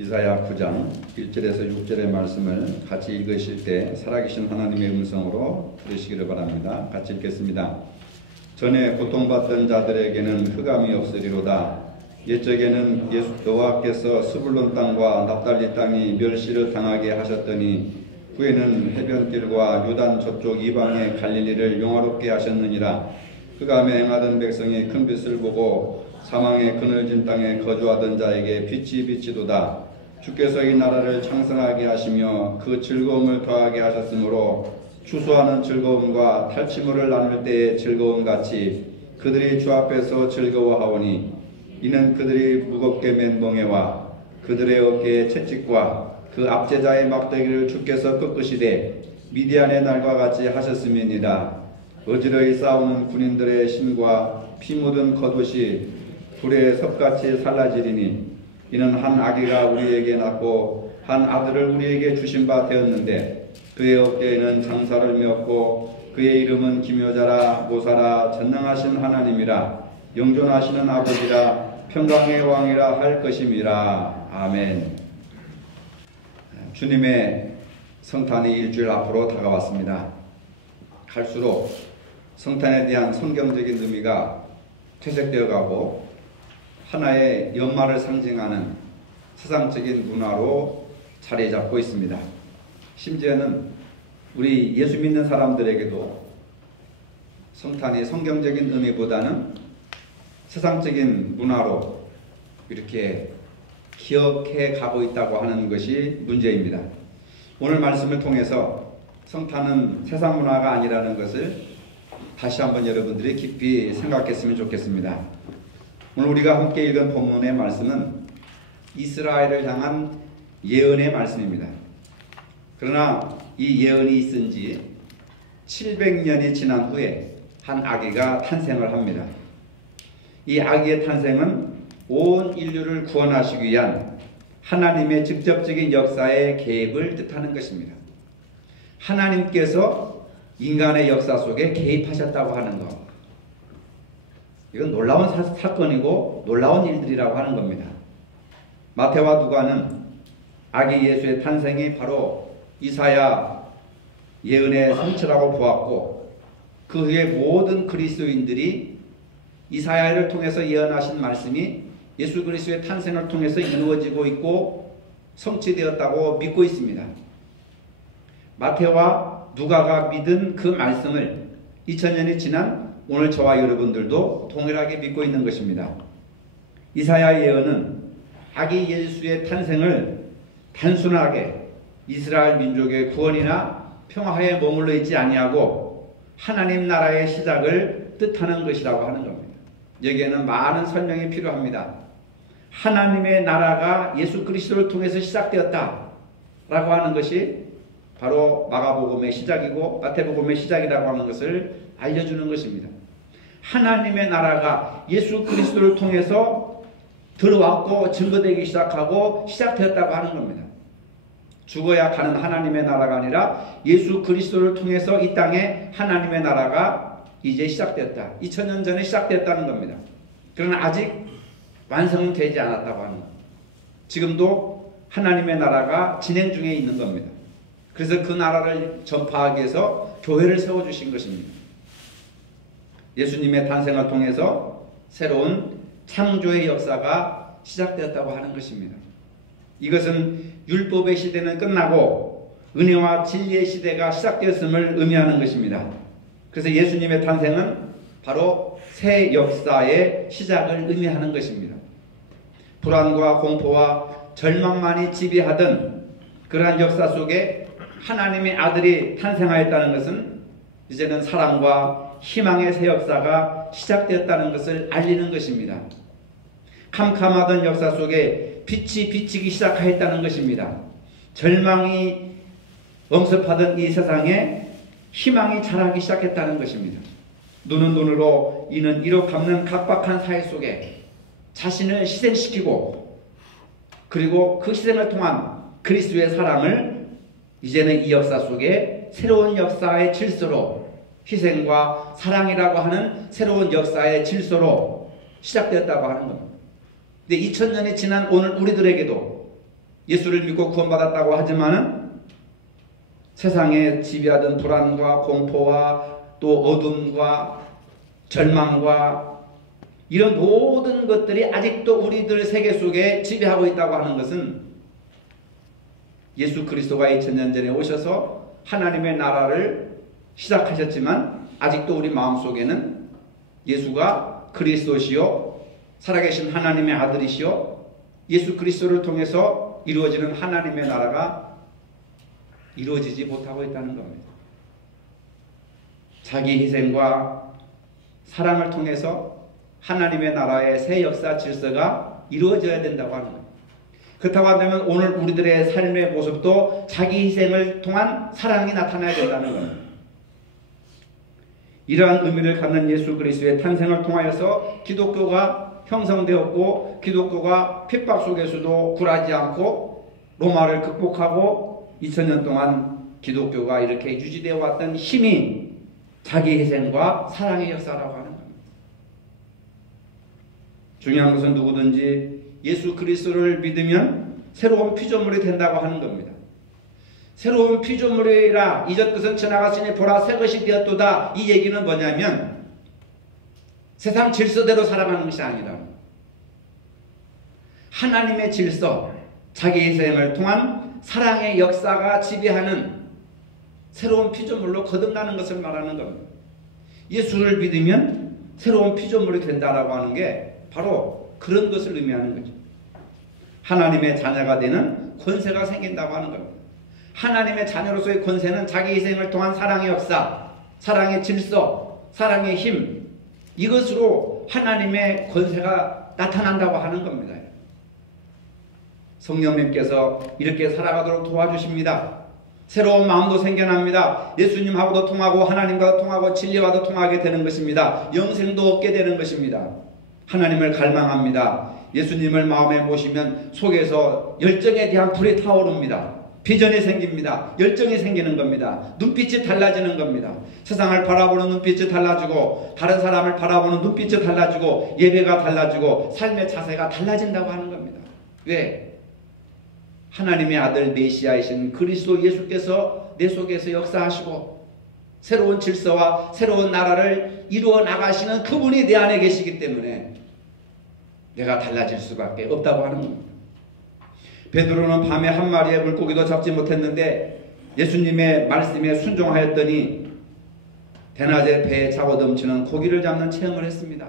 이사야 9장 1절에서 6절의 말씀을 같이 읽으실 때 살아계신 하나님의 음성으로 들으시기를 바랍니다. 같이 읽겠습니다. 전에 고통받던 자들에게는 흑암이 없으리로다. 옛적에는 여호와께서 스불론 땅과 납달리 땅이 멸시를 당하게 하셨더니 후에는 해변길과 요단 저쪽 이방의 갈릴리를 영화롭게 하셨느니라. 흑암에 행하던 백성이 큰 빛을 보고 사망의 그늘진 땅에 거주하던 자에게 빛이 비치도다. 주께서 이 나라를 창성하게 하시며 그 즐거움을 더하게 하셨으므로 추수하는 즐거움과 탈취물을 나눌 때의 즐거움같이 그들이 주 앞에서 즐거워하오니 이는 그들이 무겁게 맨 멍에와 그들의 어깨의 채찍과 그 압제자의 막대기를 주께서 꺾으시되 미디안의 날과 같이 하셨음이니라. 어지러이 싸우는 군인들의 신과 피 묻은 겉옷이 불에 섭같이 살라지리니 이는 한 아기가 우리에게 낳고 한 아들을 우리에게 주신 바 되었는데 그의 어깨에는 장사를 메었고 그의 이름은 기묘자라 모사라 전능하신 하나님이라 영존하시는 아버지라 평강의 왕이라 할 것임이라. 아멘. 주님의 성탄이 일주일 앞으로 다가왔습니다. 갈수록 성탄에 대한 성경적인 의미가 퇴색되어 가고 하나의 연말을 상징하는 세상적인 문화로 자리 잡고 있습니다. 심지어는 우리 예수 믿는 사람들에게도 성탄이 성경적인 의미보다는 세상적인 문화로 이렇게 기억해 가고 있다고 하는 것이 문제입니다. 오늘 말씀을 통해서 성탄은 세상 문화가 아니라는 것을 다시 한번 여러분들이 깊이 생각했으면 좋겠습니다. 오늘 우리가 함께 읽은 본문의 말씀은 이스라엘을 향한 예언의 말씀입니다. 그러나 이 예언이 있은 지 700년이 지난 후에 한 아기가 탄생을 합니다. 이 아기의 탄생은 온 인류를 구원하시기 위한 하나님의 직접적인 역사의 개입을 뜻하는 것입니다. 하나님께서 인간의 역사 속에 개입하셨다고 하는 것. 이건 놀라운 사건이고 놀라운 일들이라고 하는 겁니다. 마태와 누가는 아기 예수의 탄생이 바로 이사야 예언의 성취라고 보았고 그 후에 모든 그리스도인들이 이사야를 통해서 예언하신 말씀이 예수 그리스도의 탄생을 통해서 이루어지고 있고 성취되었다고 믿고 있습니다. 마태와 누가가 믿은 그 말씀을 2000년이 지난 오늘 저와 여러분들도 동일하게 믿고 있는 것입니다. 이사야 예언은 아기 예수의 탄생을 단순하게 이스라엘 민족의 구원이나 평화에 머물러 있지 아니하고 하나님 나라의 시작을 뜻하는 것이라고 하는 겁니다. 여기에는 많은 설명이 필요합니다. 하나님의 나라가 예수 그리스도를 통해서 시작되었다라고 하는 것이 바로 마가복음의 시작이고 마태복음의 시작이라고 하는 것을 알려주는 것입니다. 하나님의 나라가 예수 그리스도를 통해서 들어왔고 증거되기 시작하고 시작되었다고 하는 겁니다. 죽어야 가는 하나님의 나라가 아니라 예수 그리스도를 통해서 이 땅에 하나님의 나라가 이제 시작되었다. 2000년 전에 시작되었다는 겁니다. 그러나 아직 완성은 되지 않았다고 하는 겁니다. 지금도 하나님의 나라가 진행 중에 있는 겁니다. 그래서 그 나라를 전파하기 위해서 교회를 세워주신 것입니다. 예수님의 탄생을 통해서 새로운 창조의 역사가 시작되었다고 하는 것입니다. 이것은 율법의 시대는 끝나고 은혜와 진리의 시대가 시작되었음을 의미하는 것입니다. 그래서 예수님의 탄생은 바로 새 역사의 시작을 의미하는 것입니다. 불안과 공포와 절망만이 지배하던 그러한 역사 속에 하나님의 아들이 탄생하였다는 것은 이제는 사랑과 희망의 새 역사가 시작되었다는 것을 알리는 것입니다. 캄캄하던 역사 속에 빛이 비치기 시작하였다는 것입니다. 절망이 엄습하던 이 세상에 희망이 자라기 시작했다는 것입니다. 눈은 눈으로 이는 이로 갚는 각박한 사회 속에 자신을 희생시키고 그리고 그 희생을 통한 그리스도의 사랑을 이제는 이 역사 속에 새로운 역사의 질서로 희생과 사랑이라고 하는 새로운 역사의 질서로 시작되었다고 하는 겁니다. 근데 2000년이 지난 오늘 우리들에게도 예수를 믿고 구원받았다고 하지만은 세상에 지배하던 불안과 공포와 또 어둠과 절망과 이런 모든 것들이 아직도 우리들 세계 속에 지배하고 있다고 하는 것은 예수 그리스도가 2000년 전에 오셔서 하나님의 나라를 시작하셨지만 아직도 우리 마음속에는 예수가 그리스도시요 살아계신 하나님의 아들이시요 예수 그리스도를 통해서 이루어지는 하나님의 나라가 이루어지지 못하고 있다는 겁니다. 자기 희생과 사랑을 통해서 하나님의 나라의 새 역사 질서가 이루어져야 된다고 하는 겁니다. 그렇다고 한다면 오늘 우리들의 삶의 모습도 자기 희생을 통한 사랑이 나타나야 된다는 겁니다. 이러한 의미를 갖는 예수 그리스도의 탄생을 통하여서 기독교가 형성되었고 기독교가 핍박 속에서도 굴하지 않고 로마를 극복하고 2000년 동안 기독교가 이렇게 유지되어 왔던 힘이 자기 희생과 사랑의 역사라고 하는 겁니다. 중요한 것은 누구든지 예수 그리스도를 믿으면 새로운 피조물이 된다고 하는 겁니다. 새로운 피조물이라 이전 것은 지나갔으니 보라 새 것이 되었도다. 이 얘기는 뭐냐면 세상 질서대로 살아가는 것이 아니라 하나님의 질서, 자기 희생을 통한 사랑의 역사가 지배하는 새로운 피조물로 거듭나는 것을 말하는 겁니다. 예수를 믿으면 새로운 피조물이 된다라고 하는 게 바로 그런 것을 의미하는 거죠. 하나님의 자녀가 되는 권세가 생긴다고 하는 겁니다. 하나님의 자녀로서의 권세는 자기 희생을 통한 사랑의 역사, 사랑의 질서, 사랑의 힘 이것으로 하나님의 권세가 나타난다고 하는 겁니다. 성령님께서 이렇게 살아가도록 도와주십니다. 새로운 마음도 생겨납니다. 예수님하고도 통하고 하나님과도 통하고 진리와도 통하게 되는 것입니다. 영생도 얻게 되는 것입니다. 하나님을 갈망합니다. 예수님을 마음에 모시면 속에서 열정에 대한 불이 타오릅니다. 비전이 생깁니다. 열정이 생기는 겁니다. 눈빛이 달라지는 겁니다. 세상을 바라보는 눈빛이 달라지고 다른 사람을 바라보는 눈빛이 달라지고 예배가 달라지고 삶의 자세가 달라진다고 하는 겁니다. 왜? 하나님의 아들 메시아이신 그리스도 예수께서 내 속에서 역사하시고 새로운 질서와 새로운 나라를 이루어 나가시는 그분이 내 안에 계시기 때문에 내가 달라질 수밖에 없다고 하는 겁니다. 베드로는 밤에 한 마리의 물고기도 잡지 못했는데 예수님의 말씀에 순종하였더니 대낮에 배에 차고 넘치는 고기를 잡는 체험을 했습니다.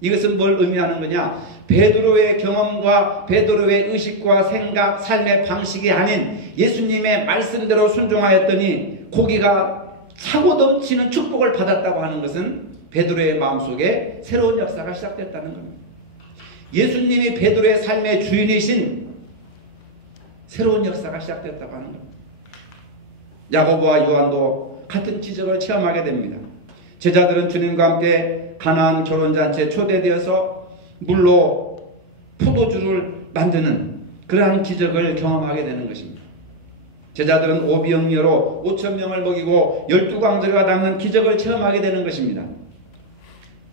이것은 뭘 의미하는 거냐? 베드로의 경험과 베드로의 의식과 생각, 삶의 방식이 아닌 예수님의 말씀대로 순종하였더니 고기가 차고 넘치는 축복을 받았다고 하는 것은 베드로의 마음속에 새로운 역사가 시작됐다는 겁니다. 예수님이 베드로의 삶의 주인이신 새로운 역사가 시작됐다고 하는 겁니다. 야고보와 요한도 같은 기적을 체험하게 됩니다. 제자들은 주님과 함께 가나안 결혼잔치에 초대되어서 물로 포도주를 만드는 그러한 기적을 경험하게 되는 것입니다. 제자들은 오비영리로 5,000명을 먹이고 12광저리가 닦는 기적을 체험하게 되는 것입니다.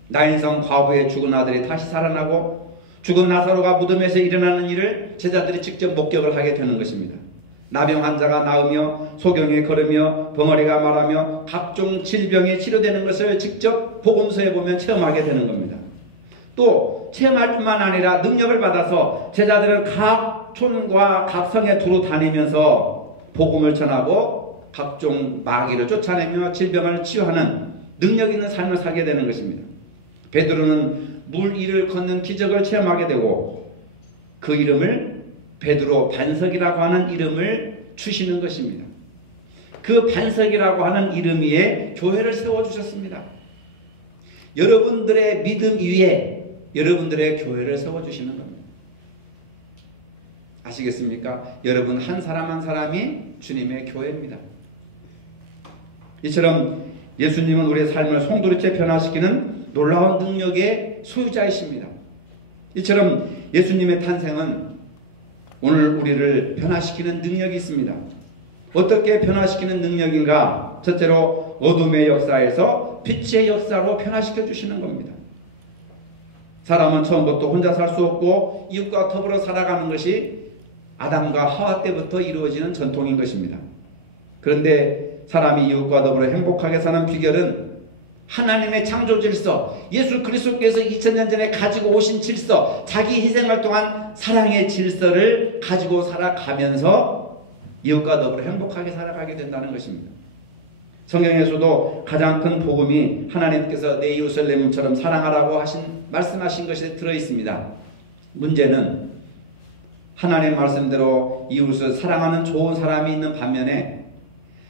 나인성 과부의 죽은 아들이 다시 살아나고 죽은 나사로가 무덤에서 일어나는 일을 제자들이 직접 목격을 하게 되는 것입니다. 나병 환자가 나으며 소경이 걸으며 벙어리가 말하며 각종 질병이 치료되는 것을 직접 복음서에 보면 체험하게 되는 겁니다. 또 체험할 뿐만 아니라 능력을 받아서 제자들은 각 촌과 각 성에 두루 다니면서 복음을 전하고 각종 마귀를 쫓아내며 질병을 치유하는 능력 있는 삶을 살게 되는 것입니다. 베드로는 물 위를 걷는 기적을 체험하게 되고 그 이름을 베드로 반석이라고 하는 이름을 주시는 것입니다. 그 반석이라고 하는 이름 위에 교회를 세워주셨습니다. 여러분들의 믿음 위에 여러분들의 교회를 세워주시는 겁니다. 아시겠습니까? 여러분 한 사람 한 사람이 주님의 교회입니다. 이처럼 예수님은 우리의 삶을 송두리째 변화시키는 놀라운 능력의 소유자이십니다. 이처럼 예수님의 탄생은 오늘 우리를 변화시키는 능력이 있습니다. 어떻게 변화시키는 능력인가? 첫째로 어둠의 역사에서 빛의 역사로 변화시켜 주시는 겁니다. 사람은 처음부터 혼자 살 수 없고 이웃과 더불어 살아가는 것이 아담과 하와 때부터 이루어지는 전통인 것입니다. 그런데 사람이 이웃과 더불어 행복하게 사는 비결은 하나님의 창조 질서, 예수 그리스도께서 2000년 전에 가지고 오신 질서, 자기 희생을 통한 사랑의 질서를 가지고 살아가면서 이웃과 더불어 행복하게 살아가게 된다는 것입니다. 성경에서도 가장 큰 복음이 하나님께서 내 이웃을 내 몸처럼 사랑하라고 말씀하신 것이 들어있습니다. 문제는 하나님의 말씀대로 이웃을 사랑하는 좋은 사람이 있는 반면에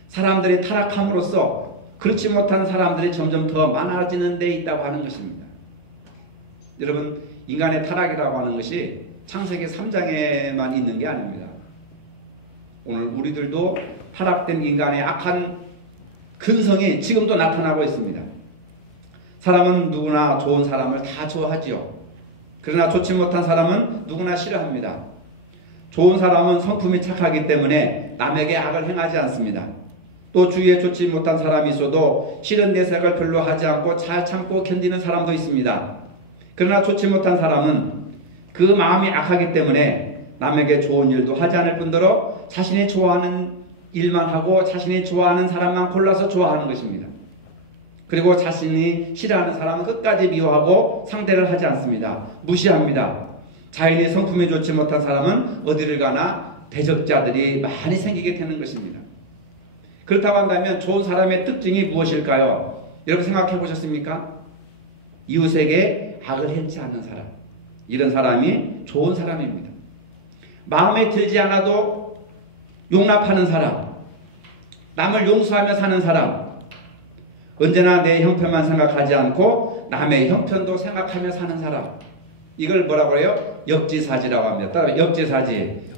사람들이 타락함으로써 그렇지 못한 사람들이 점점 더 많아지는 데 있다고 하는 것입니다. 여러분, 인간의 타락이라고 하는 것이 창세기 3장에만 있는 게 아닙니다. 오늘 우리들도 타락된 인간의 악한 근성이 지금도 나타나고 있습니다. 사람은 누구나 좋은 사람을 다 좋아하지요. 그러나 좋지 못한 사람은 누구나 싫어합니다. 좋은 사람은 성품이 착하기 때문에 남에게 악을 행하지 않습니다. 또 주위에 좋지 못한 사람이 있어도 싫은 내색을 별로 하지 않고 잘 참고 견디는 사람도 있습니다. 그러나 좋지 못한 사람은 그 마음이 악하기 때문에 남에게 좋은 일도 하지 않을 뿐더러 자신이 좋아하는 일만 하고 자신이 좋아하는 사람만 골라서 좋아하는 것입니다. 그리고 자신이 싫어하는 사람은 끝까지 미워하고 상대를 하지 않습니다. 무시합니다. 자신이 성품이 좋지 못한 사람은 어디를 가나 대적자들이 많이 생기게 되는 것입니다. 그렇다고 한다면 좋은 사람의 특징이 무엇일까요? 여러분 생각해 보셨습니까? 이웃에게 악을 행치 않는 사람, 이런 사람이 좋은 사람입니다. 마음에 들지 않아도 용납하는 사람, 남을 용서하며 사는 사람, 언제나 내 형편만 생각하지 않고 남의 형편도 생각하며 사는 사람, 이걸 뭐라고 해요? 역지사지라고 합니다. 따라 역지사지.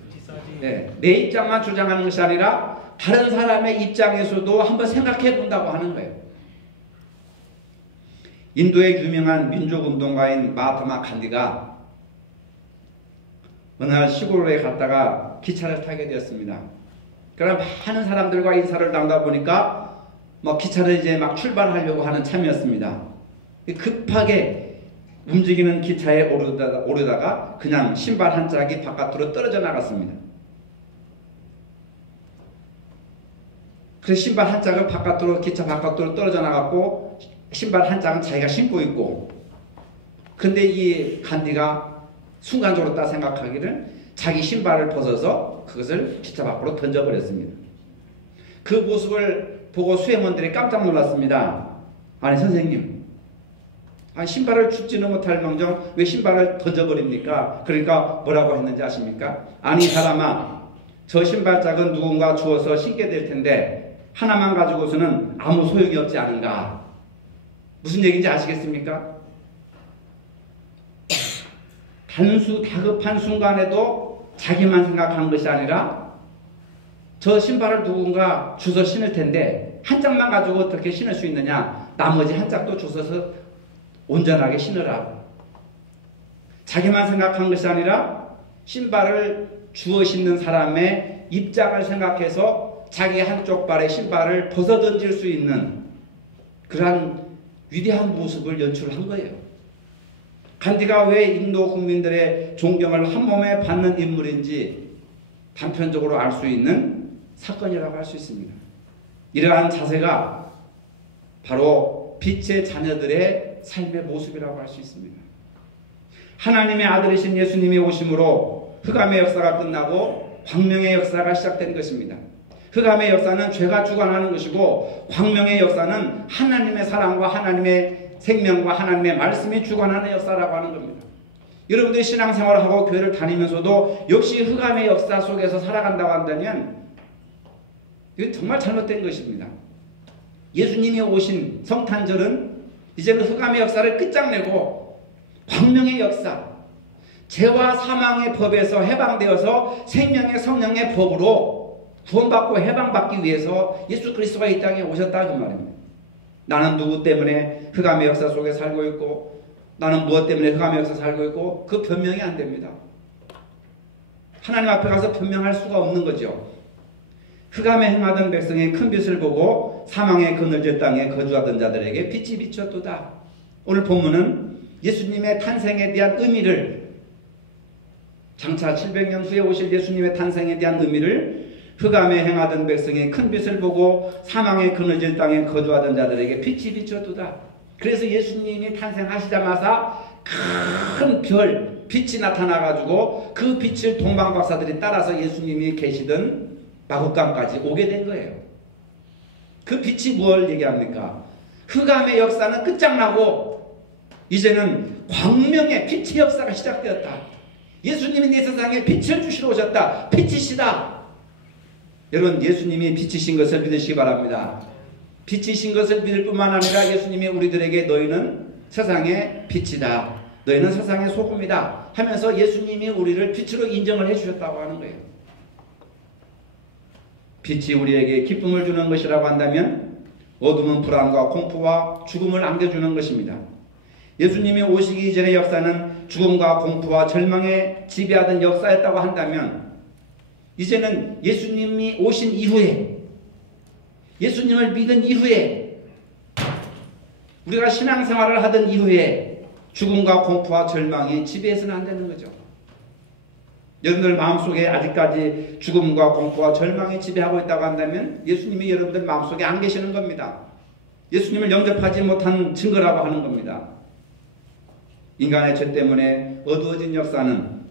네, 내 입장만 주장하는 것이 아니라 다른 사람의 입장에서도 한번 생각해 본다고 하는 거예요. 인도의 유명한 민족운동가인 마하트마 간디가 어느 날 시골에 갔다가 기차를 타게 되었습니다. 그러나 많은 사람들과 인사를 나누다 보니까 기차를 이제 막 출발하려고 하는 참이었습니다. 급하게 움직이는 기차에 오르다가 그냥 신발 한 짝이 바깥으로 떨어져 나갔습니다. 그래서 신발 한 짝을 기차 바깥으로 떨어져 나갔고 신발 한 짝은 자기가 신고 있고, 근데 이 간디가 순간적으로 딱 생각하기를 자기 신발을 벗어서 그것을 기차 밖으로 던져버렸습니다. 그 모습을 보고 수행원들이 깜짝 놀랐습니다. 아니 선생님, 신발을 줍지는 못할 망정 왜 신발을 던져버립니까? 그러니까 뭐라고 했는지 아십니까? 아니 사람아, 저 신발짝은 누군가 주어서 신게 될 텐데 하나만 가지고서는 아무 소용이 없지 않은가? 무슨 얘기인지 아시겠습니까? 단수 다급한 순간에도 자기만 생각하는 것이 아니라 저 신발을 누군가 주워 신을 텐데 한 짝만 가지고 어떻게 신을 수 있느냐? 나머지 한 짝도 주워서 온전하게 신으라. 자기만 생각한 것이 아니라 신발을 주워 신는 사람의 입장을 생각해서 자기 한쪽 발의 신발을 벗어던질 수 있는 그러한 위대한 모습을 연출한 거예요. 간디가 왜 인도 국민들의 존경을 한몸에 받는 인물인지 단편적으로 알 수 있는 사건이라고 할 수 있습니다. 이러한 자세가 바로 빛의 자녀들의 삶의 모습이라고 할 수 있습니다. 하나님의 아들이신 예수님이 오심으로 흑암의 역사가 끝나고 광명의 역사가 시작된 것입니다. 흑암의 역사는 죄가 주관하는 것이고 광명의 역사는 하나님의 사랑과 하나님의 생명과 하나님의 말씀이 주관하는 역사라고 하는 겁니다. 여러분들이 신앙생활을 하고 교회를 다니면서도 역시 흑암의 역사 속에서 살아간다고 한다면 이건 정말 잘못된 것입니다. 예수님이 오신 성탄절은 이제는 흑암의 역사를 끝장내고 광명의 역사, 죄와 사망의 법에서 해방되어서 생명의 성령의 법으로 구원받고 해방받기 위해서 예수 그리스도가 이 땅에 오셨다 그 말입니다. 나는 누구 때문에 흑암의 역사 속에 살고 있고 나는 무엇 때문에 흑암의 역사 살고 있고 그 변명이 안 됩니다. 하나님 앞에 가서 변명할 수가 없는 거죠. 흑암에 행하던 백성이 큰 빛을 보고 사망의 그늘진 땅에 거주하던 자들에게 빛이 비쳤도다. 오늘 본문은 예수님의 탄생에 대한 의미를 장차 700년 후에 오실 예수님의 탄생에 대한 의미를 흑암에 행하던 백성이 큰 빛을 보고 사망의 그늘질 땅에 거주하던 자들에게 빛이 비춰두다. 그래서 예수님이 탄생하시자마자 큰 별, 빛이 나타나가지고 그 빛을 동방박사들이 따라서 예수님이 계시던 마국간까지 오게 된 거예요. 그 빛이 뭘 얘기합니까? 흑암의 역사는 끝장나고 이제는 광명의 빛의 역사가 시작되었다. 예수님이 이 세상에 빛을 주시러 오셨다. 빛이시다. 여러분, 예수님이 빛이신 것을 믿으시기 바랍니다. 빛이신 것을 믿을 뿐만 아니라 예수님이 우리들에게 너희는 세상의 빛이다. 너희는 세상의 소금이다 하면서 예수님이 우리를 빛으로 인정을 해주셨다고 하는 거예요. 빛이 우리에게 기쁨을 주는 것이라고 한다면 어둠은 불안과 공포와 죽음을 안겨주는 것입니다. 예수님이 오시기 이전의 역사는 죽음과 공포와 절망에 지배하던 역사였다고 한다면 이제는 예수님이 오신 이후에, 예수님을 믿은 이후에, 우리가 신앙생활을 하던 이후에 죽음과 공포와 절망이 지배해서는 안 되는 거죠. 여러분들 마음속에 아직까지 죽음과 공포와 절망이 지배하고 있다고 한다면 예수님이 여러분들 마음속에 안 계시는 겁니다. 예수님을 영접하지 못한 증거라고 하는 겁니다. 인간의 죄 때문에 어두워진 역사는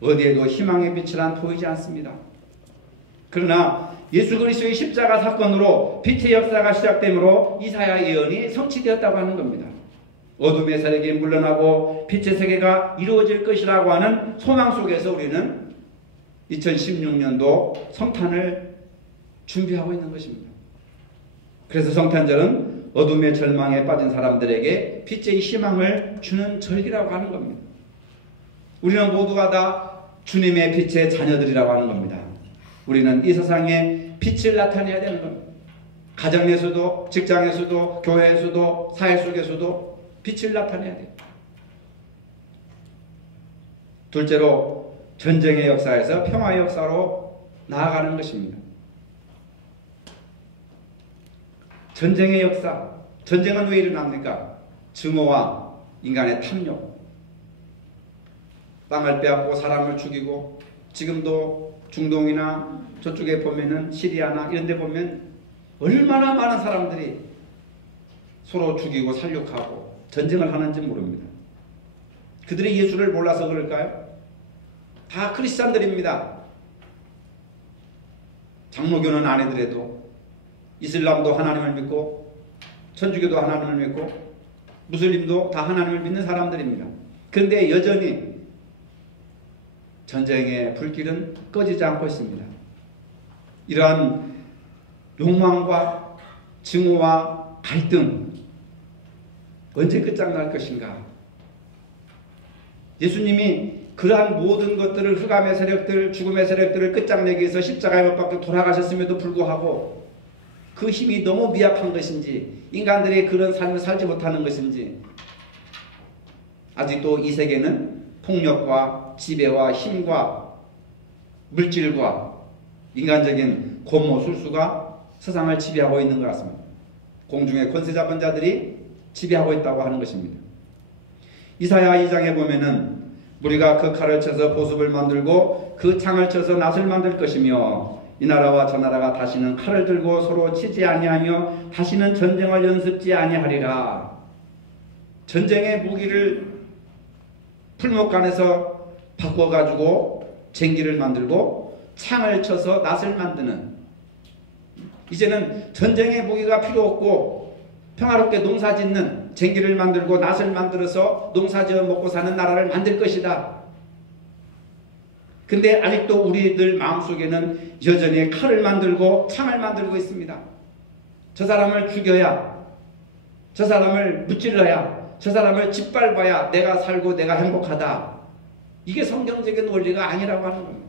어디에도 희망의 빛이란 보이지 않습니다. 그러나 예수 그리스도의 십자가 사건으로 빛의 역사가 시작되므로 이사야 예언이 성취되었다고 하는 겁니다. 어둠의 세력이 물러나고 빛의 세계가 이루어질 것이라고 하는 소망 속에서 우리는 2016년도 성탄을 준비하고 있는 것입니다. 그래서 성탄절은 어둠의 절망에 빠진 사람들에게 빛의 희망을 주는 절기라고 하는 겁니다. 우리는 모두가 다 주님의 빛의 자녀들이라고 하는 겁니다. 우리는 이 세상에 빛을 나타내야 되는 겁니다. 가정에서도, 직장에서도, 교회에서도, 사회 속에서도 빛을 나타내야 돼요. 둘째로 전쟁의 역사에서 평화의 역사로 나아가는 것입니다. 전쟁의 역사, 전쟁은 왜 일어납니까? 증오와 인간의 탐욕, 땅을 빼앗고 사람을 죽이고, 지금도 중동이나 저쪽에 보면은 시리아나 이런 데 보면 얼마나 많은 사람들이 서로 죽이고 살육하고 전쟁을 하는지 모릅니다. 그들이 예수를 몰라서 그럴까요? 다 크리스찬들입니다. 장로교는 아니더라도 이슬람도 하나님을 믿고 천주교도 하나님을 믿고 무슬림도 다 하나님을 믿는 사람들입니다. 그런데 여전히 전쟁의 불길은 꺼지지 않고 있습니다. 이러한 욕망과 증오와 갈등 언제 끝장날 것인가? 예수님이 그러한 모든 것들을, 흑암의 세력들, 죽음의 세력들을 끝장내기 위해서 십자가에 못 박혀 돌아가셨음에도 불구하고 그 힘이 너무 미약한 것인지, 인간들이 그런 삶을 살지 못하는 것인지, 아직도 이 세계는 폭력과 지배와 힘과 물질과 인간적인 권모술수가 세상을 지배하고 있는 것 같습니다. 공중의 권세 잡은 자들이 지배하고 있다고 하는 것입니다. 이사야 2장에 보면은 우리가 그 칼을 쳐서 보습을 만들고 그 창을 쳐서 낫을 만들 것이며 이 나라와 저 나라가 다시는 칼을 들고 서로 치지 아니하며 다시는 전쟁을 연습지 아니하리라. 전쟁의 무기를 풀목간에서 바꿔가지고 쟁기를 만들고 창을 쳐서 낫을 만드는, 이제는 전쟁의 무기가 필요 없고 평화롭게 농사짓는, 쟁기를 만들고 낫을 만들어서 농사지어 먹고 사는 나라를 만들 것이다. 근데 아직도 우리들 마음속에는 여전히 칼을 만들고 창을 만들고 있습니다. 저 사람을 죽여야, 저 사람을 무찔러야, 저 사람을 짓밟아야 내가 살고 내가 행복하다. 이게 성경적인 원리가 아니라고 하는 겁니다.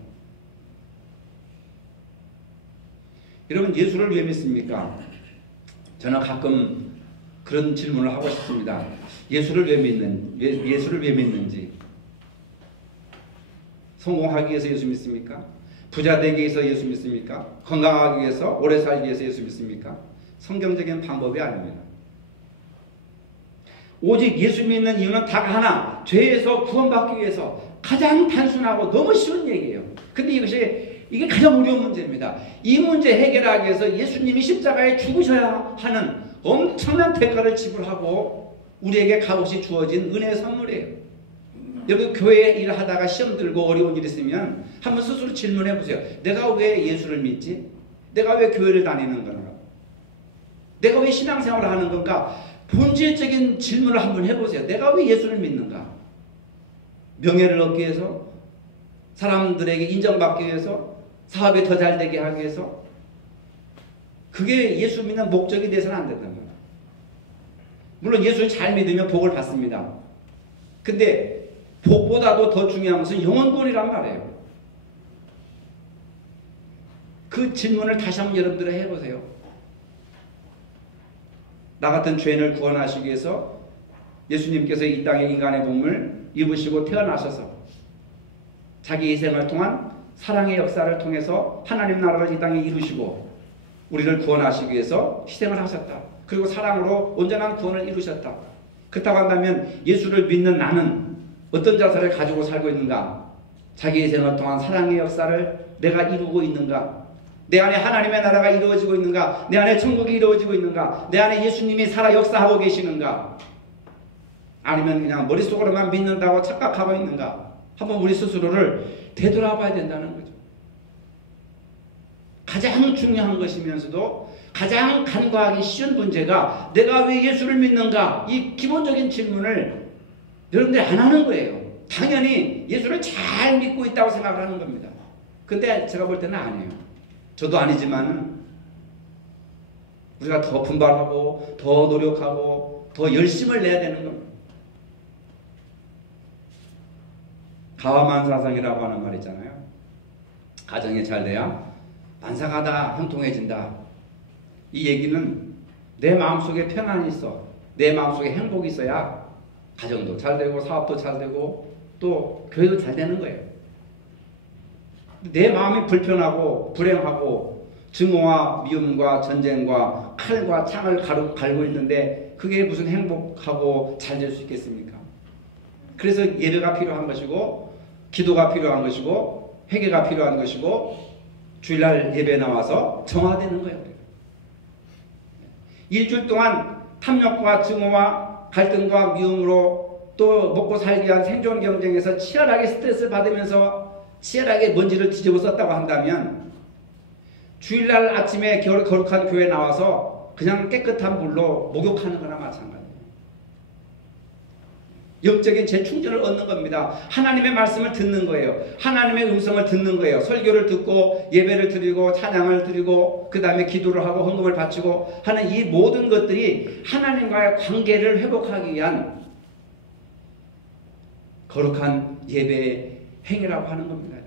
여러분, 예수를 왜 믿습니까? 저는 가끔 그런 질문을 하고 싶습니다. 예수를 왜 믿는지. 성공하기 위해서 예수 믿습니까? 부자 되기 위해서 예수 믿습니까? 건강하기 위해서, 오래 살기 위해서 예수 믿습니까? 성경적인 방법이 아닙니다. 오직 예수 믿는 이유는 딱 하나, 죄에서 구원받기 위해서, 가장 단순하고 너무 쉬운 얘기예요. 근데 이게 가장 어려운 문제입니다. 이 문제 해결하기 위해서 예수님이 십자가에 죽으셔야 하는 엄청난 대가를 지불하고 우리에게 값없이 주어진 은혜의 선물이에요. 여러분 교회 일 하다가 시험 들고 어려운 일 있으면 한번 스스로 질문해 보세요. 내가 왜 예수를 믿지? 내가 왜 교회를 다니는 건가? 내가 왜 신앙생활을 하는 건가? 본질적인 질문을 한번 해보세요. 내가 왜 예수를 믿는가? 명예를 얻기 위해서? 사람들에게 인정받기 위해서? 사업이 더 잘 되게 하기 위해서? 그게 예수 믿는 목적이 돼서는 안 된다는 거예요. 물론 예수를 잘 믿으면 복을 받습니다. 근데 복보다도 더 중요한 것은 영혼구원이란 말이에요. 그 질문을 다시 한번 여러분들 해보세요. 나 같은 죄인을 구원하시기 위해서 예수님께서 이 땅에 인간의 몸을 입으시고 태어나셔서 자기 희생을 통한 사랑의 역사를 통해서 하나님 나라를 이 땅에 이루시고 우리를 구원하시기 위해서 희생을 하셨다. 그리고 사랑으로 온전한 구원을 이루셨다. 그렇다고 한다면 예수를 믿는 나는 어떤 자세를 가지고 살고 있는가? 자기 희생을 통한 사랑의 역사를 내가 이루고 있는가? 내 안에 하나님의 나라가 이루어지고 있는가? 내 안에 천국이 이루어지고 있는가? 내 안에 예수님이 살아 역사하고 계시는가? 아니면 그냥 머릿속으로만 믿는다고 착각하고 있는가? 한번 우리 스스로를 되돌아봐야 된다는 거죠. 가장 중요한 것이면서도 가장 간과하기 쉬운 문제가 내가 왜 예수를 믿는가? 이 기본적인 질문을 여러분들이 안 하는 거예요. 당연히 예수를 잘 믿고 있다고 생각을 하는 겁니다. 근데 제가 볼 때는 아니에요. 저도 아니지만 우리가 더 분발하고 더 노력하고 더 열심을 내야 되는 겁니다. 가와만사성이라고 하는 말 있잖아요. 가정이 잘 돼야 만사가 다 형통해진다. 이 얘기는 내 마음속에 평안이 있어. 내 마음속에 행복이 있어야 가정도 잘 되고 사업도 잘 되고 또 교회도 잘 되는 거예요. 내 마음이 불편하고 불행하고 증오와 미움과 전쟁과 칼과 창을 갈고 있는데 그게 무슨 행복하고 잘 될 수 있겠습니까? 그래서 예배가 필요한 것이고 기도가 필요한 것이고 회개가 필요한 것이고 주일날 예배에 나와서 정화되는 거예요. 일주일 동안 탐욕과 증오와 갈등과 미움으로 또 먹고 살기 위한 생존 경쟁에서 치열하게 스트레스를 받으면서 치열하게 먼지를 뒤집어 썼다고 한다면 주일날 아침에 거룩한 교회에 나와서 그냥 깨끗한 물로 목욕하는 거나 마찬가지예요. 영적인 재충전을 얻는 겁니다. 하나님의 말씀을 듣는 거예요. 하나님의 음성을 듣는 거예요. 설교를 듣고 예배를 드리고 찬양을 드리고 그 다음에 기도를 하고 헌금을 바치고 하는 이 모든 것들이 하나님과의 관계를 회복하기 위한 거룩한 예배의 행위라고 하는 겁니다.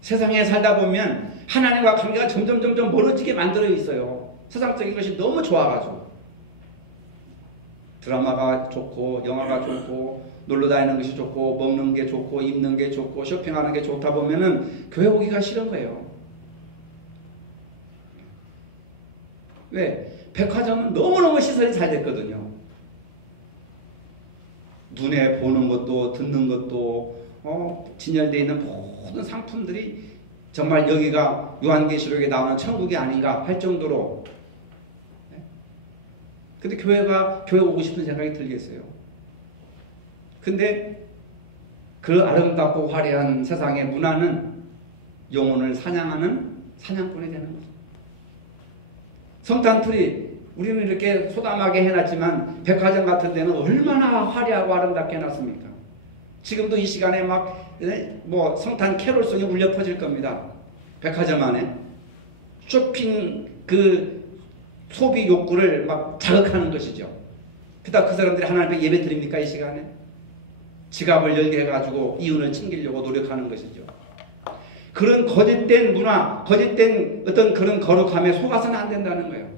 세상에 살다 보면 하나님과 관계가 점점 멀어지게 만들어 있어요. 세상적인 것이 너무 좋아가지고 드라마가 좋고 영화가 좋고 놀러 다니는 것이 좋고 먹는 게 좋고 입는 게 좋고 쇼핑하는 게 좋다 보면은 교회 오기가 싫은 거예요. 왜? 백화점은 너무너무 시설이 잘 됐거든요. 눈에 보는 것도 듣는 것도 진열되어 있는 모든 상품들이 정말 여기가 요한계시록에 나오는 천국이 아닌가 할 정도로. 근데 교회 오고 싶은 생각이 들겠어요. 근데 그 아름답고 화려한 세상의 문화는 영혼을 사냥하는 사냥꾼이 되는 거죠. 성탄트리 우리는 이렇게 소담하게 해놨지만 백화점 같은 데는 얼마나 화려하고 아름답게 해놨습니까? 지금도 이 시간에 막 뭐 성탄 캐롤송이 울려 퍼질 겁니다. 백화점 안에 쇼핑 그 소비 욕구를 막 자극하는 것이죠. 그러다 그 사람들이 하나님 앞에 예배 드립니까? 이 시간에 지갑을 열게 해가지고 이윤을 챙기려고 노력하는 것이죠. 그런 거짓된 문화, 거짓된 어떤 그런 거룩함에 속아서는 안 된다는 거예요.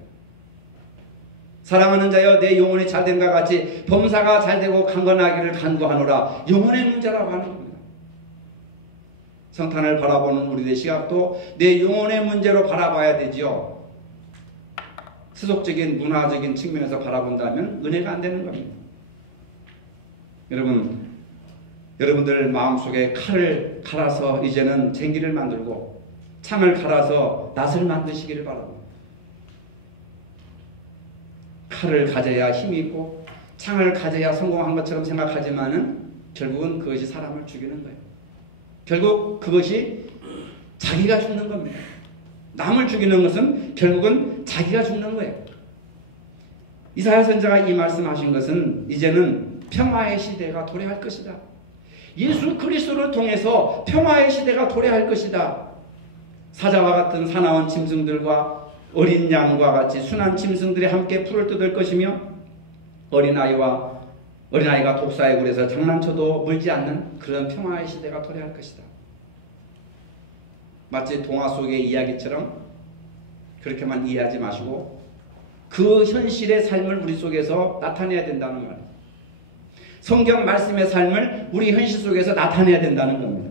사랑하는 자여 내 영혼이 잘됨과 같이 범사가 잘되고 강건하기를 간구하노라. 영혼의 문제라고 하는 겁니다. 성탄을 바라보는 우리의 시각도 내 영혼의 문제로 바라봐야 되지요. 세속적인 문화적인 측면에서 바라본다면 은혜가 안 되는 겁니다. 여러분 여러분들 마음속에 칼을 갈아서 이제는 쟁기를 만들고 창을 갈아서 낫을 만드시기를 바랍니다. 칼을 가져야 힘이 있고 창을 가져야 성공한 것처럼 생각하지만은 결국은 그것이 사람을 죽이는 거예요. 결국 그것이 자기가 죽는 겁니다. 남을 죽이는 것은 결국은 자기가 죽는 거예요. 이사야 선지자가 이 말씀하신 것은 이제는 평화의 시대가 도래할 것이다. 예수 그리스도를 통해서 평화의 시대가 도래할 것이다. 사자와 같은 사나운 짐승들과 어린 양과 같이 순한 짐승들이 함께 풀을 뜯을 것이며 어린아이가 독사의 굴에서 장난쳐도 물지 않는 그런 평화의 시대가 도래할 것이다. 마치 동화 속의 이야기처럼 그렇게만 이해하지 마시고 그 현실의 삶을 우리 속에서 나타내야 된다는 말이에요. 성경 말씀의 삶을 우리 현실 속에서 나타내야 된다는 겁니다.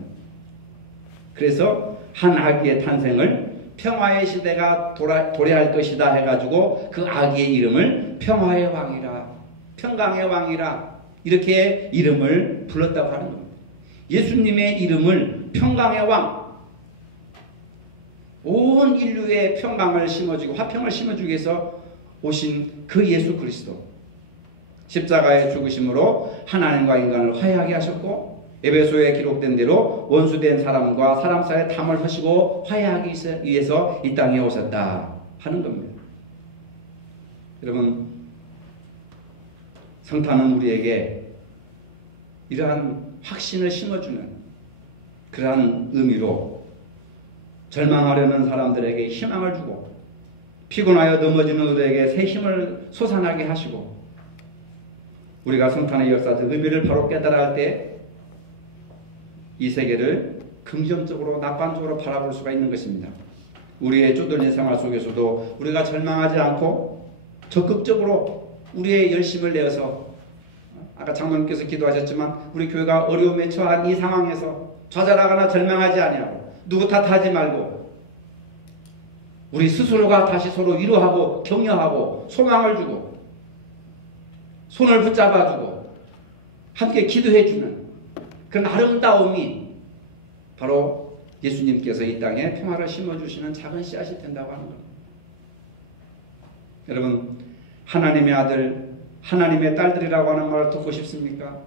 그래서 한 아기의 탄생을 평화의 시대가 도래할 것이다 해가지고 그 아기의 이름을 평화의 왕이라, 평강의 왕이라 이렇게 이름을 불렀다고 하는 겁니다. 예수님의 이름을 평강의 왕, 온 인류의 평강을 심어주고 화평을 심어주기 위해서 오신 그 예수 그리스도, 십자가의 죽으심으로 하나님과 인간을 화해하게 하셨고 에베소에 기록된 대로 원수된 사람과 사람 사이에 담을 하시고 화해하기 위해서 이 땅에 오셨다 하는 겁니다. 여러분, 성탄은 우리에게 이러한 확신을 심어주는 그러한 의미로 절망하려는 사람들에게 희망을 주고 피곤하여 넘어지는 이들에게 새 힘을 솟아나게 하시고 우리가 성탄의 역사적 의미를 바로 깨달아 할 때 이 세계를 긍정적으로 낙관적으로 바라볼 수가 있는 것입니다. 우리의 쪼들린 생활 속에서도 우리가 절망하지 않고 적극적으로 우리의 열심을 내어서 아까 장로님께서 기도하셨지만 우리 교회가 어려움에 처한 이 상황에서 좌절하거나 절망하지 아니하고 누구 탓하지 말고 우리 스스로가 다시 서로 위로하고 격려하고 소망을 주고 손을 붙잡아주고 함께 기도해주는 그런 아름다움이 바로 예수님께서 이 땅에 평화를 심어주시는 작은 씨앗이 된다고 하는 겁니다. 여러분, 하나님의 아들, 하나님의 딸들이라고 하는 말을 듣고 싶습니까?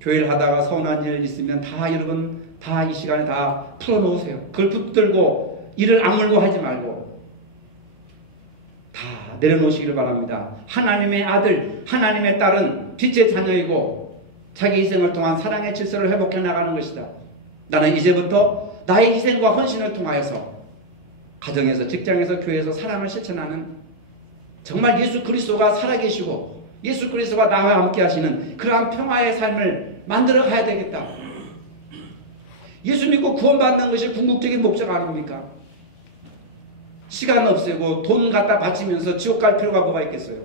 교회를 하다가 서운한 일 있으면 다 여러분 다 이 시간에 다 풀어놓으세요. 그걸 붙들고 이를 악물고 하지 말고 다 내려놓으시기를 바랍니다. 하나님의 아들, 하나님의 딸은 빛의 자녀이고 자기 희생을 통한 사랑의 질서를 회복해 나가는 것이다. 나는 이제부터 나의 희생과 헌신을 통하여서 가정에서, 직장에서, 교회에서 사랑을 실천하는 정말 예수 그리스도가 살아계시고 예수 그리스도가 나와 함께 하시는 그러한 평화의 삶을 만들어 가야 되겠다. 예수 믿고 구원받는 것이 궁극적인 목적 아닙니까? 시간 없애고 돈 갖다 바치면서 지옥 갈 필요가 뭐가 있겠어요?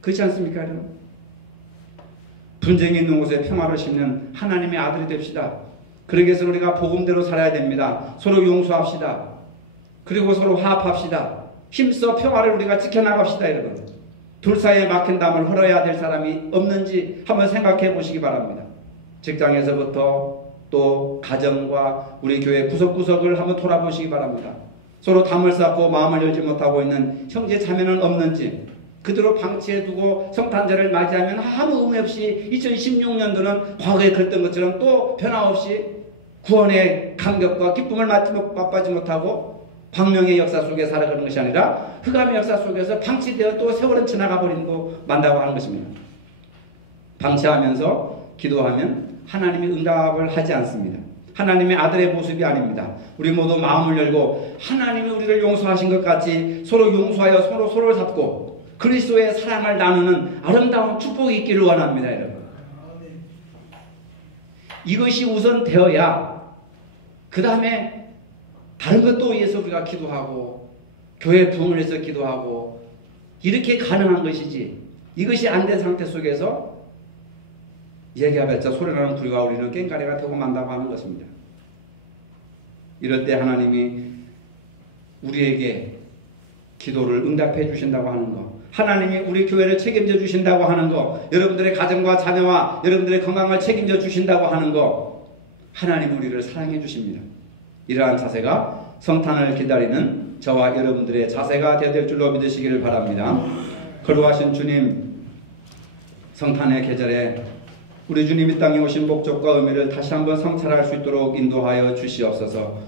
그렇지 않습니까, 여러분? 분쟁이 있는 곳에 평화를 심는 하나님의 아들이 됩시다. 그러기 위해서 우리가 복음대로 살아야 됩니다. 서로 용서합시다. 그리고 서로 화합합시다. 힘써 평화를 우리가 지켜나갑시다, 여러분. 둘 사이에 막힌 담을 헐어야 될 사람이 없는지 한번 생각해 보시기 바랍니다. 직장에서부터 또 가정과 우리 교회 구석구석을 한번 돌아보시기 바랍니다. 서로 담을 쌓고 마음을 열지 못하고 있는 형제 자매는 없는지 그대로 방치해두고 성탄절을 맞이하면 아무 의미 없이 2016년도는 과거에 그랬던 것처럼 또 변화없이 구원의 감격과 기쁨을 맛보지 못하고 광명의 역사 속에 살아가는 것이 아니라 흑암의 역사 속에서 방치되어 또 세월은 지나가 버리고 만다고 하는 것입니다. 방치하면서 기도하면 하나님이 응답을 하지 않습니다. 하나님의 아들의 모습이 아닙니다. 우리 모두 마음을 열고 하나님이 우리를 용서하신 것 같이 서로 용서하여 서로를 잡고 그리스도의 사랑을 나누는 아름다운 축복이 있기를 원합니다, 여러분. 이것이 우선 되어야 그 다음에 다른 것도 위해서 우리가 기도하고 교회 부흥을 해서 기도하고 이렇게 가능한 것이지 이것이 안 된 상태 속에서 얘기하면서 소리나는 불과 우리는 깽가리가 되고 만다고 하는 것입니다. 이럴 때 하나님이 우리에게 기도를 응답해 주신다고 하는 것, 하나님이 우리 교회를 책임져 주신다고 하는 거, 여러분들의 가정과 자녀와 여러분들의 건강을 책임져 주신다고 하는 거, 하나님 우리를 사랑해 주십니다. 이러한 자세가 성탄을 기다리는 저와 여러분들의 자세가 되어야 될 줄로 믿으시기를 바랍니다. 거룩하신 주님, 성탄의 계절에 우리 주님이 땅에 오신 목적과 의미를 다시 한번 성찰할 수 있도록 인도하여 주시옵소서.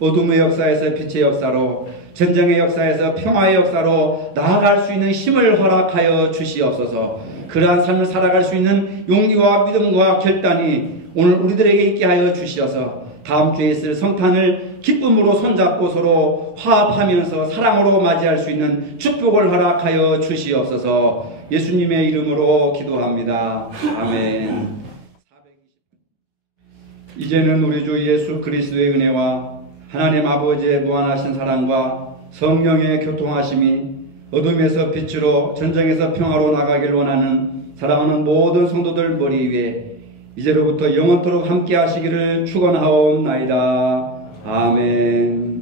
어둠의 역사에서 빛의 역사로, 전쟁의 역사에서 평화의 역사로 나아갈 수 있는 힘을 허락하여 주시옵소서. 그러한 삶을 살아갈 수 있는 용기와 믿음과 결단이 오늘 우리들에게 있게 하여 주시어서 다음 주에 있을 성탄을 기쁨으로 손잡고 서로 화합하면서 사랑으로 맞이할 수 있는 축복을 허락하여 주시옵소서. 예수님의 이름으로 기도합니다. 아멘. 이제는 우리 주 예수 그리스도의 은혜와 하나님 아버지의 무한하신 사랑과 성령의 교통하심이 어둠에서 빛으로, 전쟁에서 평화로 나가길 원하는 사랑하는 모든 성도들 머리 위에 이제로부터 영원토록 함께 하시기를 축원하옵나이다. 아멘.